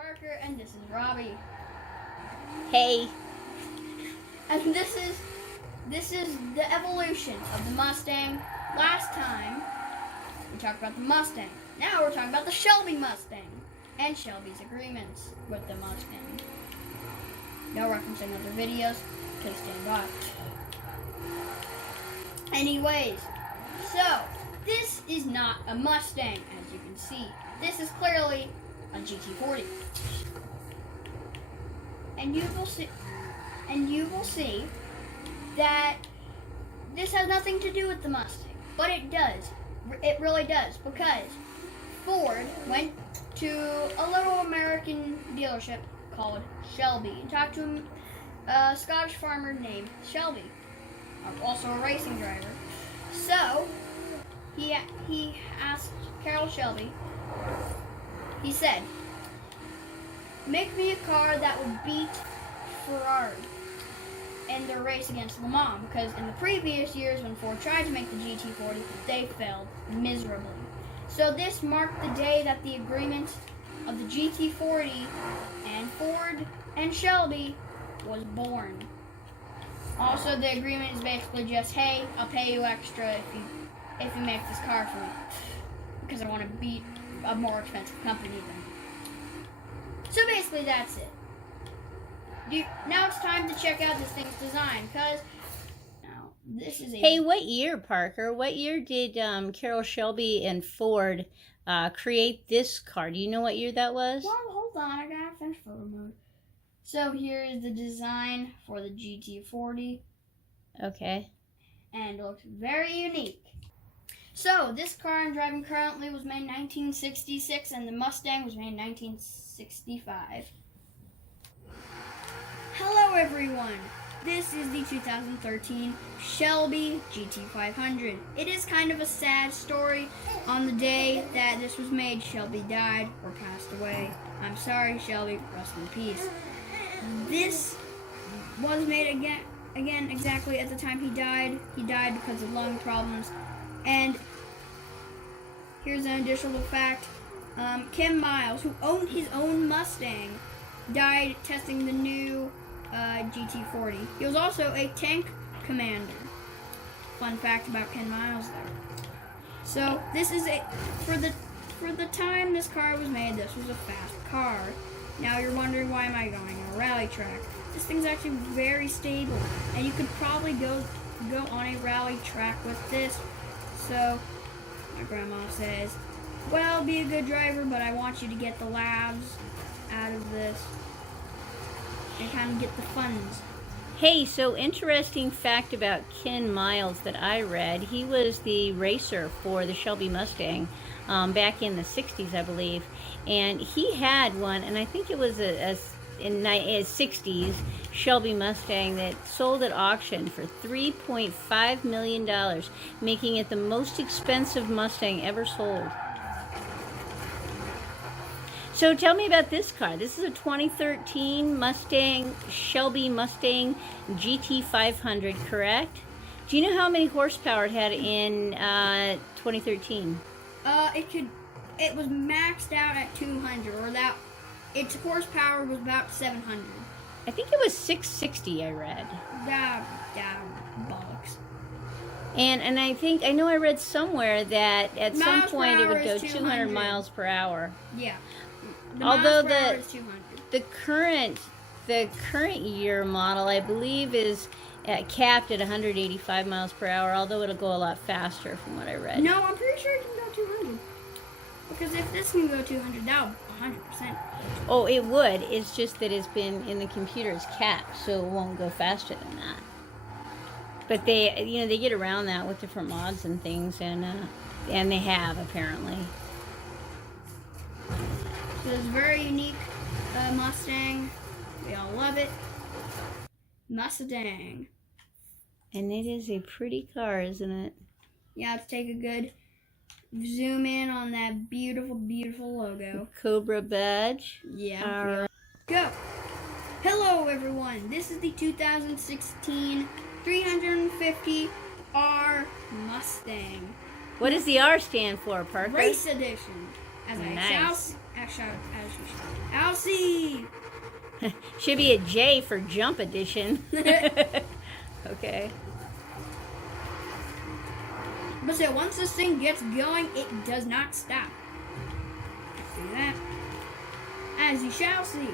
Parker, and this is Robbi. Hey. And this is the evolution of the Mustang. Last time we talked about the Mustang. Now we're talking about the Shelby Mustang and Shelby's agreements with the Mustang. No reference in other videos. Please stand by. Anyways, so this is not a Mustang, as you can see. This is clearly a GT40. And you will see that this has nothing to do with the Mustang. But it does. It really does, because Ford went to a little American dealership called Shelby and talked to a Scottish farmer named Shelby, also a racing driver. So he asked Carroll Shelby, he said, make me a car that would beat Ferrari in their race against Le Mans, because in the previous years when Ford tried to make the GT40, they failed miserably. So this marked the day that the agreement of the GT40 and Ford and Shelby was born. Also, the agreement is basically just, hey, I'll pay you extra if you make this car for me, because I want to beat a more expensive company than you. So basically, that's it. Now it's time to check out this thing's design, because now this is a... Hey, what year, Parker? What year did Carroll Shelby and Ford create this car? Do you know what year that was? Well, hold on, I gotta finish photo mode. So here is the design for the GT40. Okay. And it looks very unique. So this car I'm driving currently was made in 1966, and the Mustang was made in 1965. Hello everyone, this is the 2013 Shelby GT500. It is kind of a sad story. On the day that this was made, Shelby died or passed away. I'm sorry, Shelby, rest in peace. This was made again exactly at the time he died. He died because of lung problems. And here's an additional fact. Ken Miles, who owned his own Mustang, died testing the new GT40. He was also a tank commander. Fun fact about Ken Miles there. So this is for the time this car was made, this was a fast car. Now you're wondering, why am I going on a rally track? This thing's actually very stable, and you could probably go on a rally track with this. So my grandma says, well, be a good driver, but I want you to get the labs out of this and kind of get the funds. Hey, so interesting fact about Ken Miles that I read. He was the racer for the Shelby Mustang back in the 60s, I believe. And he had one, and I think it was in the 60s Shelby Mustang that sold at auction for $3.5 million, making it the most expensive Mustang ever sold. So tell me about this car. This is a 2013 Mustang, Shelby Mustang GT500, correct? Do you know how many horsepower it had in 2013? It was maxed out at 200, or that its horsepower was about 700. I think it was 660, I read. Yeah, bollocks. And I know I read somewhere that at some Miles point per it would hour go is 200 miles per hour. Yeah. Although miles per hour is 200. the current year model, I believe, is capped at 185 miles per hour, although it'll go a lot faster from what I read. No, I'm pretty sure it can go 200. Because if this can go 200, that'll 100%. Oh, it would. It's just that it's been in the computer, it's capped, so it won't go faster than that. But they get around that with different mods and things, and they have, apparently. So it's a very unique Mustang. We all love it. Mustang. And it is a pretty car, isn't it? Yeah, let's take a good zoom in on that beautiful, beautiful logo. Cobra badge. Yeah. Go. Hello, everyone. This is the 2016 350R Mustang. What does the R stand for, Parker? Race Edition. As Nice. I shout as you shout. Alcee! Should be a J for Jump Edition. Okay. But so once this thing gets going, it does not stop. See that? As you shall see.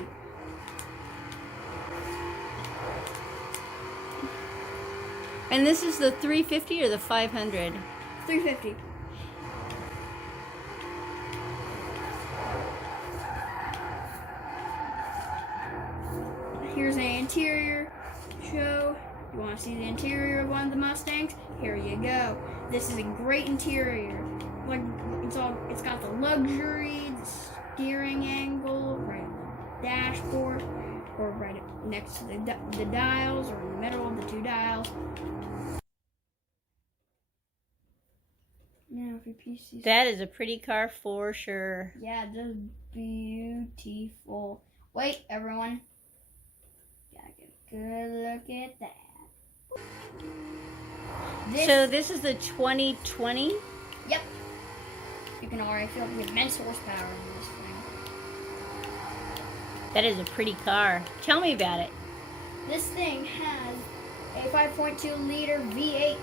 And this is the 350 or the 500? 350. Here's an interior show. You want to see the interior of one of the Mustangs? Here you go. This is a great interior. Like it's got the luxury, the steering angle, right on the dashboard, or right next to the dials, or in the middle of the two dials. Now for PCs. That is a pretty car for sure. Yeah, this is beautiful. Wait, everyone. Gotta get a good look at that. So this is the 2020? Yep. You can already feel the immense horsepower in this thing. That is a pretty car. Tell me about it. This thing has a 5.2 liter V8.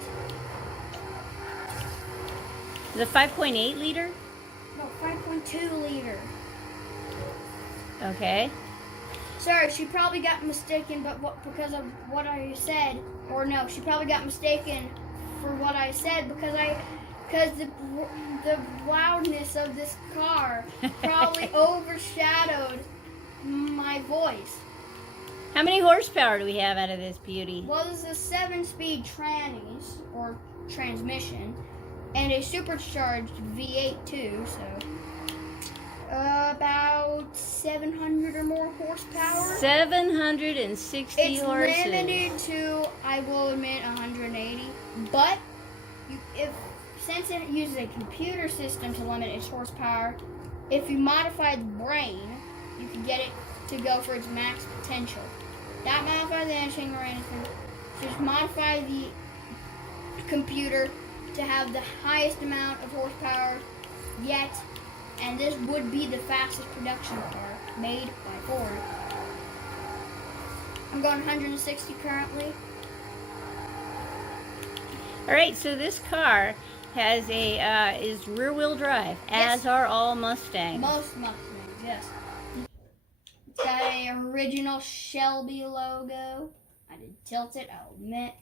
The 5.8 liter? No, 5.2 liter. Okay. Sorry, she probably got mistaken, but because of what I said, or no, she probably got mistaken for what I said because the loudness of this car probably overshadowed my voice. How many horsepower do we have out of this beauty? Well, this is a 7-speed trannies or transmission, and a supercharged V8 too, so. About 700 or more horsepower. 760 horses. It's limited to, I will admit, 180. But since it uses a computer system to limit its horsepower, if you modify the brain, you can get it to go for its max potential. Not modify the engine or anything. Just modify the computer to have the highest amount of horsepower yet. And this would be the fastest production car made by Ford. I'm going 160 currently. All right, so this car has is rear-wheel drive, as are all Mustangs. Most Mustangs, yes. It's got a original Shelby logo. I did tilt it, I'll admit.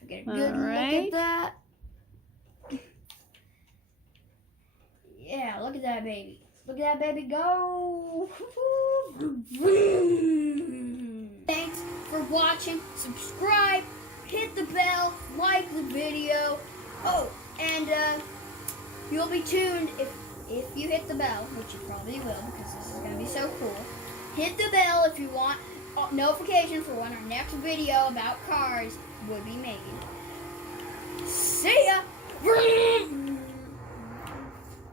I'll get a good look at that. Yeah, look at that baby. Look at that baby go. Thanks for watching. Subscribe, hit the bell, like the video. Oh, and you'll be tuned if you hit the bell, which you probably will because this is going to be so cool. Hit the bell if you want notification for when our next video about cars will be made. See ya!